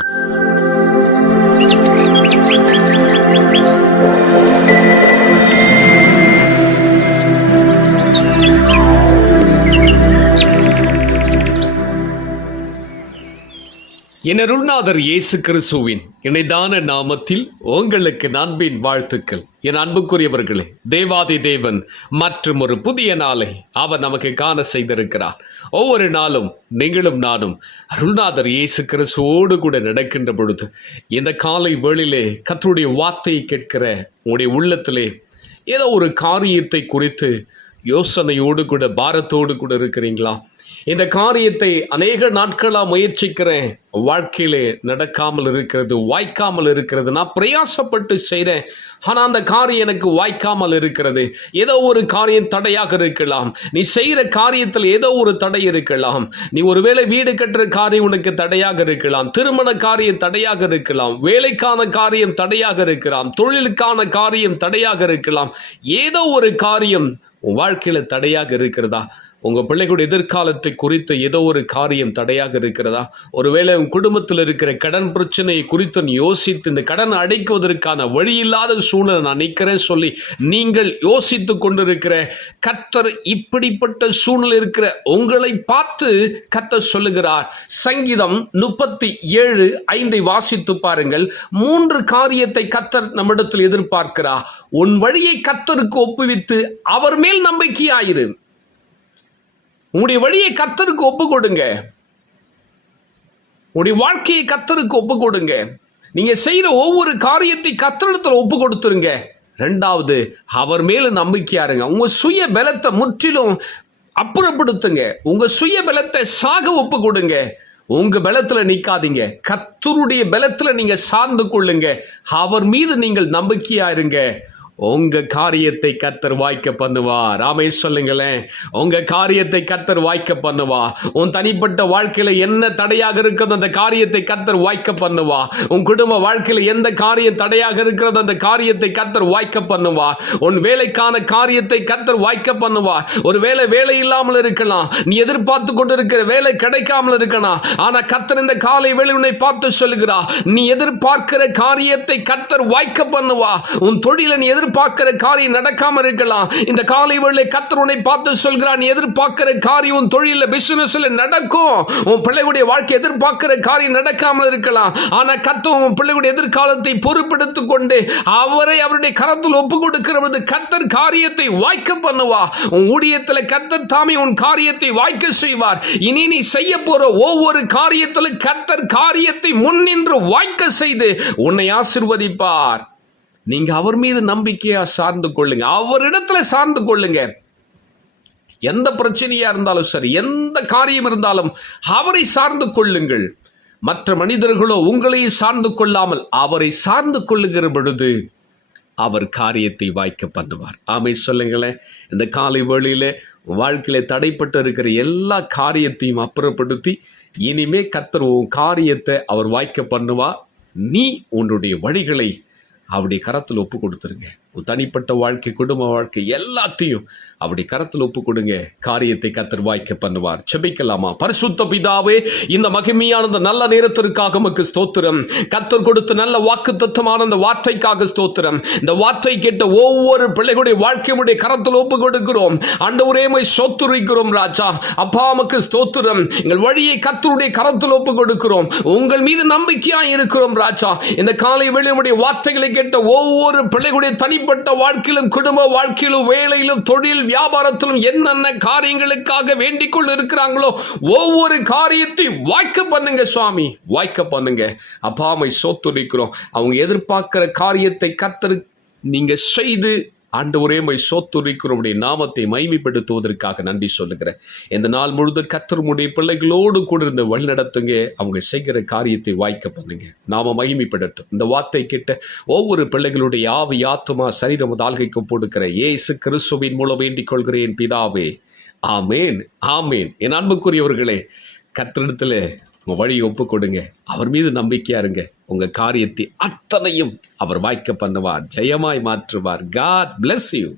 Música என் அருள்நாதர் இயேசு கிறிஸ்துவின் இணைதான நாமத்தில் உங்களுக்கு அன்பின் வாழ்த்துக்கள். என் அன்புக்குரியவர்களே தேவாதி தேவன் மற்றும் ஒரு புதிய நாளை அவர் நமக்கு காண செய்திருக்கிறார். ஒவ்வொரு நாளும் நீங்களும் நானும் அருள்நாதர் இயேசு கிறிஸ்துவோடு கூட நடக்கின்ற பொழுது இந்த காலை வேளிலே கத்தருடைய வார்த்தையை கேட்கிற உங்களுடைய உள்ளத்திலே ஏதோ ஒரு காரியத்தை குறித்து யோசனையோடு கூட பாரத்தோடு கூட இருக்கிறீங்களா? இந்த காரியத்தை அநேக நாட்களாக முயற்சிக்கிறேன். வாழ்க்கையிலே நடக்காமல் இருக்கிறது வாய்க்காமல் இருக்கிறது. நான் பிரயாசப்பட்டு செய்கிறேன் ஆனால் அந்த காரியம் எனக்கு வாய்க்காமல் இருக்கிறது. ஏதோ ஒரு காரியம் தடையாக இருக்கலாம். நீ செய்கிற காரியத்தில் ஏதோ ஒரு தடை இருக்கலாம். நீ ஒருவேளை வீடு கட்டுற காரியம் உனக்கு தடையாக இருக்கலாம். திருமண காரியம் தடையாக இருக்கலாம். வேலைக்கான காரியம் தடையாக இருக்கலாம். தொழிலுக்கான காரியம் தடையாக இருக்கலாம். ஏதோ ஒரு காரியம் உன் வாழ்க்கையில் தடையாக இருக்கிறதா? உங்கள் பிள்ளைகளுடைய எதிர்காலத்தை குறித்து ஏதோ ஒரு காரியம் தடையாக இருக்கிறதா? ஒருவேளை உங்கள் குடும்பத்தில் இருக்கிற கடன் பிரச்சனையை குறித்து யோசித்து இந்த கடன் அடைக்குவதற்கான வழி இல்லாத சூழ்நிலை நான் நிற்கிறேன் சொல்லி நீங்கள் யோசித்து கொண்டிருக்கிற கத்தர் இப்படிப்பட்ட சூழ்நிலை இருக்கிற உங்களை பார்த்து கத்தர் சொல்லுகிறார். சங்கீதம் முப்பத்தி ஏழு ஐந்தை வாசித்து பாருங்கள். மூன்று காரியத்தை கத்தர் நம்மிடத்தில் எதிர்பார்க்கிறார். உன் வழியை கத்தருக்கு ஒப்புவித்து அவர் மேல் நம்பிக்கையாயிரு. உங்களுடைய வழியை கத்தருக்கு ஒப்பு கொடுங்க உங்களுடைய வாழ்க்கையை கத்தருக்கு ஒப்பு கொடுங்க நீங்க செய்யற ஒவ்வொரு காரியத்தை கத்தரிடத்தில் ஒப்பு கொடுத்துருங்க ரெண்டாவது அவர் மேல நம்பிக்கையா இருங்க. உங்க சுய பலத்தை முற்றிலும் அப்புறப்படுத்துங்க. உங்க சுய பலத்தை சாக ஒப்பு கொடுங்க உங்க பலத்துல நிக்காதீங்க. கத்தருடைய பலத்துல நீங்க சார்ந்து கொள்ளுங்க. அவர் மீது நீங்கள் நம்பிக்கையா இருங்க. உங்க காரியத்தை கத்தர் வாய்க்க பண்ணுவா ராமே சொல்லுங்களேன். உங்க காரியத்தை கத்தர் வாய்க்க பண்ணுவா. உன் தனிப்பட்ட வாழ்க்கையில என்ன தடையாக இருக்கிறது அந்த காரியத்தை கத்தர் வாய்க்க பண்ணுவா. உன் குடும்ப வாழ்க்கையில எந்த காரியம் தடையாக இருக்கிறது அந்த காரியத்தை கத்தர் வாய்க்க பண்ணுவா. உன் வேலைக்கான காரியத்தை கத்தர் வாய்க்க பண்ணுவா. ஒரு வேலை வேலை இல்லாமல் இருக்கலாம். நீ எதிர்பார்த்து கொண்டிருக்கிற வேலை கிடைக்காமல் இருக்கலாம். ஆனா கத்தர் இந்த காலை வேலை உன்னை பார்த்து சொல்லுகிறா நீ எதிர்பார்க்கிற காரியத்தை கத்தர் வாய்க்க பண்ணுவா. உன் தொழில நீ எதிர்பார்க்கிற காரியம் நடக்காம இருக்கலாம். இந்த காலை வேளை கத்தர் உன்னை பார்த்து சொல்கிறான் நீ எதிர்பார்க்கிற காரியம் உன் தொழில பிசினஸ்ல நடக்கும். உன் பிள்ளைகளுடைய வாழ்க்கை எதிர்பார்க்கிற காரியம் நடக்காமல் இருக்கலாம். ஆனா கத்தர் உன் பிள்ளைகளுடைய எதிர்காலத்தை பொறுப்பெடுத்து கொண்டு அவரை அவருடைய கரத்தில் ஒப்பு கொடுக்கிறது கத்தர் காரியத்தை வாய்க்க பண்ணுவா. உன் ஊழியத்தில் கத்தர் தாமே உன் காரியத்தை வாய்க்க செய்வார். இனி நீ செய்ய போற ஒவ்வொரு காரியத்திலும் கத்தர் காரியத்தை முன்னின்று வாய்க்க செய்து உன்னை ஆசிர்வதிப்பார். நீங்க அவர் மீது நம்பிக்கையா சார்ந்து கொள்ளுங்க. அவரிடத்துல சார்ந்து கொள்ளுங்க. எந்த பிரச்சனையா இருந்தாலும் சரி எந்த காரியம் இருந்தாலும் அவரை சார்ந்து கொள்ளுங்கள். மற்ற மனிதர்களோ உங்களையும் சார்ந்து கொள்ளாமல் அவரை சார்ந்து கொள்ளுகிற பொழுது அவர் காரியத்தை வாய்க்க பண்ணுவார். ஆமை சொல்லுங்களேன். இந்த காலை வேளையில வாழ்க்கையில தடைப்பட்டு இருக்கிற எல்லா காரியத்தையும் அப்புறப்படுத்தி இனிமே கத்தர் உன் காரியத்தை அவர் வாய்க்க பண்ணுவா நீ உன்னுடைய வழிகளை அவருடைய கரத்தில் ஒப்பு கொடுத்துருங்க. தனிப்பட்ட வாழ்க்கை குடும்ப வாழ்க்கை எல்லாத்தையும் அவருடைய கரத்தில் ஒப்பு கொடுங்க. காரியத்தை கத்தர் வாய்க்க பண்ணுவார். செபிக்கலாமா பரிசுத்த பிதாவே இந்த மகிமையான இந்த நல்ல நேரத்திற்காக உமக்கு ஸ்தோத்திரம். கத்தர் கொடுத்த நல்ல வாக்கு தத்துவமான அந்த வார்த்தைக்காக ஸ்தோத்திரம். இந்த வார்த்தை கேட்ட ஒவ்வொரு பிள்ளைகளுடைய வாழ்க்கையுடைய கரத்தில் ஒப்பு கொடுக்கிறோம். ஆண்டவரே மை சொத்துரைக்கிறோம் ராஜா. அப்பா உமக்கு ஸ்தோத்திரம். எங்கள் வழியை கத்தருடைய கரத்தில் ஒப்பு கொடுக்கிறோம். உங்கள் மீது நம்பிக்கையாக இருக்கிறோம் ராஜா. இந்த காலை வெளியுடைய வார்த்தைகளை கேட்ட ஒவ்வொரு பிள்ளைகளுடைய தனிப்பட்ட வாழ்க்கையிலும் குடும்ப வாழ்க்கையிலும் வேலையிலும் தொழில் வியாபாரத்திலும் என்னென்ன காரியங்களுக்காக வேண்டிக் கொண்டு இருக்கிறாங்களோ ஒவ்வொரு காரியத்தை வாய்க்க பண்ணுங்க சுவாமி. வாய்க்க பண்ணுங்க. அப்பாமை சோத்துரிக்கிறோம். அவங்க எதிர்பார்க்கிற காரியத்தை கத்தரு நீங்க செய்து ஆண்டவரே மை சோத்துரிக்கிறவருடைய நாமத்தை மைமைப்படுத்துவதற்காக நன்றி சொல்லுகிறேன். இந்த நாள் முழுதும் கத்தருமுடைய பிள்ளைகளோடு கூட இருந்து வழிநடத்துங்க அவங்க செய்கிற காரியத்தை வாய்க்க பண்ணுங்க. நாம மகிமைப்படட்டும். இந்த வார்த்தை கிட்ட ஒவ்வொரு பிள்ளைகளுடைய ஆவி ஆத்துமா சரீரம் தாழ்கைக்கு போடுக்கிற ஏசு கிறிஸ்துவின் மூலம் வேண்டிக் கொள்கிறேன் பிதாவே. ஆமேன். ஆமேன். என் அன்புக்குரியவர்களே கத்திரிடத்தில் உங்கள் வழியை ஒப்பு கொடுங்க. அவர் மீது நம்பிக்கையாக இருங்க. உங்கள் காரியத்தை அத்தனையும் அவர் வாய்க்க பண்ணுவார். ஜெயமாய் மாற்றுவார். God bless you